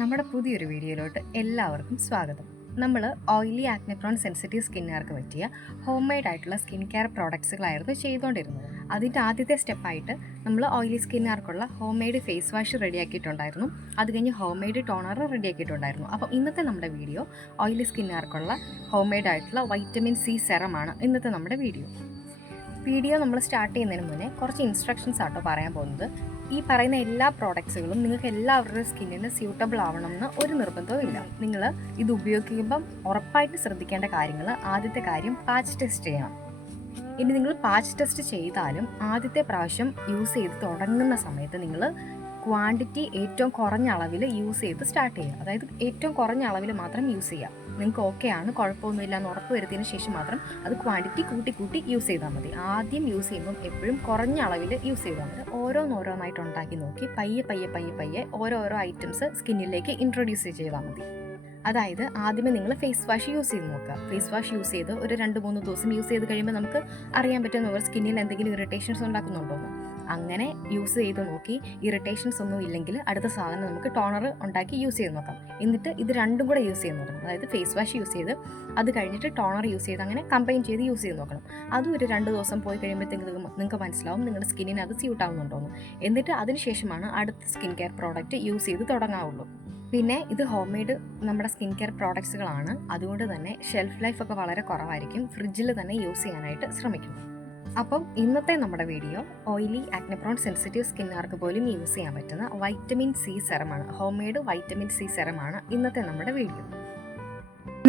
നമ്മുടെ പുതിയൊരു വീഡിയോയിലോട്ട് എല്ലാവർക്കും സ്വാഗതം. നമ്മൾ ഓയിലി ആക്നെ പ്രോൺ സെൻസിറ്റീവ് സ്കിന്നുകാർക്ക് പറ്റിയ ഹോം മെയ്ഡ് ആയിട്ടുള്ള സ്കിൻ കെയർ പ്രോഡക്ട്സുകളായിരുന്നു ചെയ്തുകൊണ്ടിരുന്നത്. അതിൻ്റെ ആദ്യത്തെ സ്റ്റെപ്പായിട്ട് നമ്മൾ ഓയിലി സ്കിന്നുകാർക്കുള്ള ഹോം മെയ്ഡ് ഫേസ് വാഷ് റെഡിയാക്കിയിട്ടുണ്ടായിരുന്നു. അത് കഴിഞ്ഞ് ഹോം മെയ്ഡ് ടോണർ റെഡിയാക്കിയിട്ടുണ്ടായിരുന്നു. അപ്പം ഇന്നത്തെ നമ്മുടെ വീഡിയോ ഓയിലി സ്കിന്നുകാർക്കുള്ള ഹോം മെയ്ഡ് ആയിട്ടുള്ള വൈറ്റമിൻ സി സെറമാണ് ഇന്നത്തെ നമ്മുടെ വീഡിയോ നമ്മൾ സ്റ്റാർട്ട് ചെയ്യുന്നതിന് മുന്നേ കുറച്ച് ഇൻസ്ട്രക്ഷൻസ് ആട്ടോ പറയാൻ പോകുന്നത്. ഈ പറയുന്ന എല്ലാ പ്രോഡക്ട്സുകളും നിങ്ങൾക്ക് എല്ലാവരുടെ സ്കിന്നിന് സ്യൂട്ടബിൾ ആവണമെന്ന് ഒരു നിർബന്ധവും ഇല്ല. നിങ്ങൾ ഇത് ഉപയോഗിക്കുമ്പം ഉറപ്പായിട്ട് ശ്രദ്ധിക്കേണ്ട കാര്യങ്ങൾ, ആദ്യത്തെ കാര്യം പാച്ച് ടെസ്റ്റ് ചെയ്യണം. ഇനി നിങ്ങൾ പാച്ച് ടെസ്റ്റ് ചെയ്താലും ആദ്യത്തെ പ്രാവശ്യം യൂസ് ചെയ്ത് തുടങ്ങുന്ന സമയത്ത് നിങ്ങൾ ക്വാണ്ടിറ്റി ഏറ്റവും കുറഞ്ഞ അളവിൽ യൂസ് ചെയ്ത് സ്റ്റാർട്ട് ചെയ്യുക. അതായത് ഏറ്റവും കുറഞ്ഞ അളവിൽ മാത്രം യൂസ് ചെയ്യുക. നിങ്ങൾക്ക് ഓക്കെയാണ്, കുഴപ്പമൊന്നുമില്ല എന്ന് ഉറപ്പ് വരുത്തിയതിന് ശേഷം മാത്രം അത് ക്വാണ്ടിറ്റി കൂട്ടി യൂസ് ചെയ്താൽ മതി. ആദ്യം യൂസ് ചെയ്യുമ്പം എപ്പോഴും കുറഞ്ഞ അളവിൽ യൂസ് ചെയ്താൽ മതി. ഓരോന്നോരോന്നായിട്ട് ഉണ്ടാക്കി നോക്കി പയ്യെ ഓരോരോ ഐറ്റംസ് സ്കിന്നിലേക്ക് ഇൻട്രൊഡ്യൂസ് ചെയ്താൽ മതി. അതായത് ആദ്യമേ നിങ്ങൾ ഫേസ് വാഷ് യൂസ് ചെയ്ത് നോക്കുക. ഫേസ് വാഷ് യൂസ് ചെയ്ത് ഒരു 2-3 ദിവസം യൂസ് ചെയ്ത് കഴിയുമ്പോൾ നമുക്ക് അറിയാൻ പറ്റും നമ്മുടെ സ്കിന്നിൽ എന്തെങ്കിലും ഇറിറ്റേഷൻസ് ഉണ്ടാക്കുന്നുണ്ടോയെന്ന്. അങ്ങനെ യൂസ് ചെയ്ത് നോക്കി ഇറിറ്റേഷൻസ് ഒന്നും ഇല്ലെങ്കിൽ അടുത്ത സാധനം നമുക്ക് ടോണർ ഉണ്ടാക്കി യൂസ് ചെയ്ത് നോക്കാം. എന്നിട്ട് ഇത് രണ്ടും കൂടെ യൂസ് ചെയ്ത് നോക്കണം. അതായത് ഫേസ് വാഷ് യൂസ് ചെയ്ത് അത് കഴിഞ്ഞിട്ട് ടോണർ യൂസ് ചെയ്ത് അങ്ങനെ കമ്പൈൻ ചെയ്ത് യൂസ് ചെയ്ത് നോക്കണം. അതും ഒരു 2 ദിവസം പോയി കഴിയുമ്പോഴത്തേക്ക് നിങ്ങൾക്ക് മനസ്സിലാവും നിങ്ങളുടെ സ്കിന്നിന് അത് സ്യൂട്ട് ആവുന്നുണ്ടോയെന്ന്. എന്നിട്ട് അതിനുശേഷമാണ് അടുത്ത സ്കിൻ കെയർ പ്രോഡക്റ്റ് യൂസ് ചെയ്ത് തുടങ്ങാവുള്ളൂ. പിന്നെ ഇത് ഹോം മെയ്ഡ് നമ്മുടെ സ്കിൻ കെയർ പ്രോഡക്ട്സുകളാണ്. അതുകൊണ്ട് തന്നെ ഷെൽഫ് ലൈഫൊക്കെ വളരെ കുറവായിരിക്കും. ഫ്രിഡ്ജിൽ തന്നെ യൂസ് ചെയ്യാനായിട്ട് ശ്രമിക്കും. അപ്പം ഇന്നത്തെ നമ്മുടെ video oily acne prone sensitive സ്കിന്നുകാർക്ക് പോലും യൂസ് ചെയ്യാൻ പറ്റുന്ന വൈറ്റമിൻ സി സെറമാണ്. ഹോം മെയ്ഡ് വൈറ്റമിൻ സി സെറമാണ് ഇന്നത്തെ നമ്മുടെ വീഡിയോ.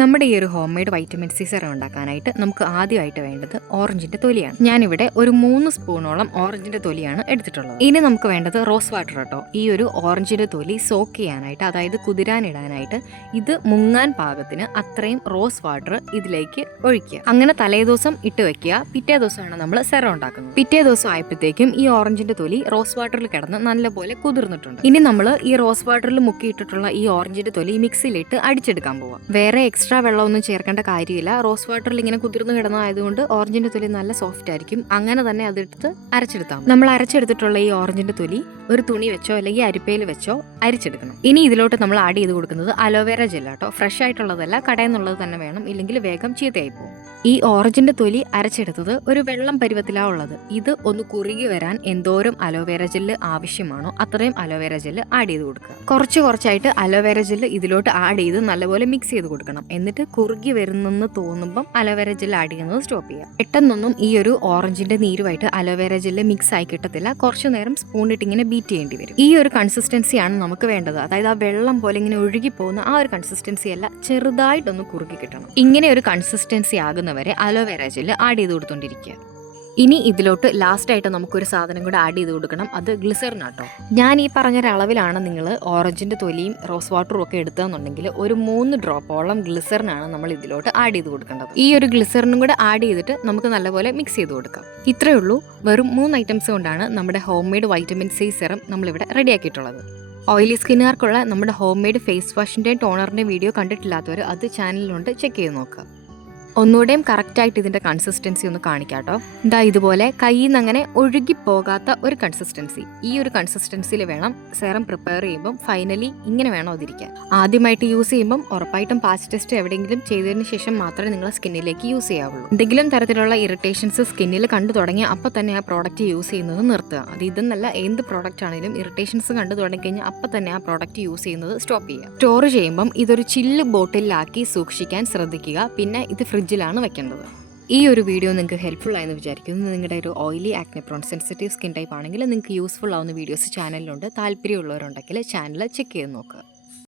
നമ്മുടെ ഈ ഒരു home made vitamin C serum ഉണ്ടാക്കാനായിട്ട് നമുക്ക് ആദ്യമായിട്ട് വേണ്ടത് ഓറഞ്ചിൻ്റെ തൊലിയാണ്. ഞാനിവിടെ ഒരു 3 സ്പൂണോളം ഓറഞ്ചിൻ്റെ തൊലിയാണ് എടുത്തിട്ടുള്ളത്. ഇനി നമുക്ക് വേണ്ടത് റോസ് വാട്ടർ കേട്ടോ. ഈ ഒരു ഓറഞ്ചിൻ്റെ തൊലി സോക്ക് ചെയ്യാനായിട്ട്, അതായത് കുതിരാനിടാനായിട്ട് ഇത് മുങ്ങാൻ പാകത്തിന് അത്രയും റോസ് വാട്ടർ ഇതിലേക്ക് ഒഴിക്കുക. അങ്ങനെ തലേദിവസം ഇട്ട് വെക്കുക. പിറ്റേ ദിവസമാണ് നമ്മൾ സെറം ഉണ്ടാക്കുന്നത്. പിറ്റേ ദിവസം ആയപ്പോഴത്തേക്കും ഈ ഓറഞ്ചിൻ്റെ തൊലി റോസ് വാട്ടറിൽ കിടന്ന് നല്ലപോലെ കുതിർന്നിട്ടുണ്ട്. ഇനി നമ്മൾ ഈ റോസ് വാട്ടറിൽ മുക്കിയിട്ടിട്ടുള്ള ഈ ഓറഞ്ചിൻ്റെ തൊലി മിക്സിയിലിട്ട് അടിച്ചെടുക്കാൻ പോവാം. വേറെ എക്സ്ട്രാ വെള്ളമൊന്നും ചേർക്കേണ്ട കാര്യമില്ല. റോസ് വാട്ടറിൽ ഇങ്ങനെ കുതിർന്ന് കിടന്നതായതുകൊണ്ട് ഓറഞ്ചിന്റെ തൊലി നല്ല സോഫ്റ്റ് ആയിരിക്കും. അങ്ങനെ തന്നെ അതെടുത്ത് അരച്ചെടുത്താം. നമ്മൾ അരച്ചെടുത്തിട്ടുള്ള ഈ ഓറഞ്ചിന്റെ തൊലി ഒരു തുണി വെച്ചോ അല്ലെങ്കിൽ അരിപ്പയിൽ വെച്ചോ അരിച്ചെടുക്കണം. ഇനി ഇതിലോട്ട് നമ്മൾ ആഡ് ചെയ്ത് കൊടുക്കുന്നത് അലോവേര ജെല്ലാട്ടോ. ഫ്രഷ് ആയിട്ടുള്ളതല്ല, കടയിൽ നിന്നുള്ളത് തന്നെ വേണം, ഇല്ലെങ്കിൽ വേഗം ചീത്തയായി പോകും. ഈ ഓറഞ്ചിന്റെ തൊലി അരച്ചെടുത്തത് ഒരു വെള്ളം പരുവത്തിലാണ് ഉള്ളത്. ഇത് ഒന്ന് കുറുകി വരാൻ എന്തോരം അലോവേര ജെല്ല് ആവശ്യമാണോ അത്രയും അലോവേര ജെല്ല് ആഡ് ചെയ്ത് കൊടുക്കുക. കുറച്ചായിട്ട് അലോവേര ജെല്ല് ഇതിലോട്ട് ആഡ് ചെയ്ത് നല്ലപോലെ മിക്സ് ചെയ്ത് കൊടുക്കണം. എന്നിട്ട് കുറുകി വരുന്നെന്ന് തോന്നുമ്പം അലോവേര ജെല്ല് ആഡ് ചെയ്യുന്നത് സ്റ്റോപ്പ് ചെയ്യുക. പെട്ടെന്നൊന്നും ഈ ഒരു ഓറഞ്ചിന്റെ നീരുമായിട്ട് അലോവേര ജെല്ല് മിക്സ് ആയി കിട്ടത്തില്ല. കുറച്ചു നേരം സ്പൂണിട്ട് ഇങ്ങനെ ബീറ്റ് ചെയ്യേണ്ടി വരും. ഈ ഒരു കൺസിസ്റ്റൻസിയാണ് നമുക്ക് വേണ്ടത്. അതായത് ആ വെള്ളം പോലെ ഇങ്ങനെ ഒഴുകി പോകുന്ന ആ ഒരു കൺസിസ്റ്റൻസി അല്ല, ചെറുതായിട്ടൊന്ന് കുറുകി കിട്ടണം. ഇങ്ങനെ ഒരു കൺസിസ്റ്റൻസി ആകുന്നവരെ അലോവേര ജെല്ല് ആഡ് ചെയ്ത് കൊടുത്തോണ്ടിരിക്കുക. ഇനി ഇതിലോട്ട് ലാസ്റ്റായിട്ട് നമുക്കൊരു സാധനം കൂടെ ആഡ് ചെയ്ത് കൊടുക്കണം. അത് ഗ്ലിസറിനാട്ടോ. ഞാൻ ഈ പറഞ്ഞൊരളവിലാണ് നിങ്ങൾ ഓറഞ്ചിൻ്റെ തൊലിയും റോസ് വാട്ടറും ഒക്കെ എടുത്തതെന്നുണ്ടെങ്കിൽ ഒരു 3 ഡ്രോപ്പോളം ഗ്ലിസറിനാണ് നമ്മൾ ഇതിലോട്ട് ആഡ് ചെയ്ത് കൊടുക്കേണ്ടത്. ഈ ഒരു ഗ്ലിസറിനും കൂടെ ആഡ് ചെയ്തിട്ട് നമുക്ക് നല്ലപോലെ മിക്സ് ചെയ്ത് കൊടുക്കാം. ഇത്രയേ ഉള്ളൂ. വെറും 3 ഐറ്റംസ് കൊണ്ടാണ് നമ്മുടെ home made vitamin C serum നമ്മളിവിടെ റെഡിയാക്കിയിട്ടുള്ളത്. ഓയിലി സ്കിന്നുകാർക്കുള്ള നമ്മുടെ ഹോം മെയ്ഡ് ഫേസ് വാഷിൻ്റെയും ടോണറിൻ്റെയും വീഡിയോ കണ്ടിട്ടില്ലാത്തവർ അത് ചാനലിലുണ്ട്, ചെക്ക് ചെയ്ത് നോക്കുക. ഒന്നുകൂടെയും കറക്റ്റായിട്ട് ഇതിൻ്റെ കൺസിസ്റ്റൻസി ഒന്ന് കാണിക്കാട്ടോ. ഇതാ ഇതുപോലെ കയ്യിൽ നിന്ന് അങ്ങനെ ഒഴുകിപ്പോകാത്ത ഒരു കൺസിസ്റ്റൻസി. ഈ ഒരു കൺസിസ്റ്റൻസിയിൽ വേണം സെറം പ്രിപ്പയർ ചെയ്യുമ്പം ഫൈനലി ഇങ്ങനെ വേണം അതിരിക്കാൻ. ആദ്യമായിട്ട് യൂസ് ചെയ്യുമ്പം ഉറപ്പായിട്ടും പാച്ച് ടെസ്റ്റ് എവിടെയെങ്കിലും ചെയ്തതിന് ശേഷം മാത്രമേ നിങ്ങൾ സ്കിന്നിലേക്ക് യൂസ് ചെയ്യാവുള്ളൂ. എന്തെങ്കിലും തരത്തിലുള്ള ഇറിറ്റേഷൻസ് സ്കിന്നിൽ കണ്ടു തുടങ്ങിയാൽ അപ്പം തന്നെ ആ പ്രോഡക്റ്റ് യൂസ് ചെയ്യുന്നത് നിർത്തുക. അത് ഇതെന്നല്ല, എന്ത് പ്രോഡക്റ്റ് ആണെങ്കിലും ഇറിറ്റേഷൻസ് കണ്ടു തുടങ്ങിക്കഴിഞ്ഞാൽ അപ്പം തന്നെ ആ പ്രോഡക്റ്റ് യൂസ് ചെയ്യുന്നത് സ്റ്റോപ്പ് ചെയ്യുക. സ്റ്റോർ ചെയ്യുമ്പം ഇതൊരു ചില്ല് ബോട്ടിലാക്കി സൂക്ഷിക്കാൻ ശ്രദ്ധിക്കുക. പിന്നെ ഇത് ഫ്രിഡ്ജിലാണ് വെക്കേണ്ടത്. ഈ ഒരു വീഡിയോ നിങ്ങൾക്ക് ഹെൽപ്ഫുൾ ആയെന്ന് വിചാരിക്കുന്നു. നിങ്ങളുടെ ഒരു oily acne prone sensitive skin type ആണെങ്കിൽ നിങ്ങൾക്ക് യൂസ്ഫുൾ ആവുന്ന വീഡിയോസ് ചാനലിലുണ്ട്. താല്പര്യമുള്ളവരുണ്ടെങ്കിൽ ചാനൽ ചെക്ക് ചെയ്ത് നോക്കുക.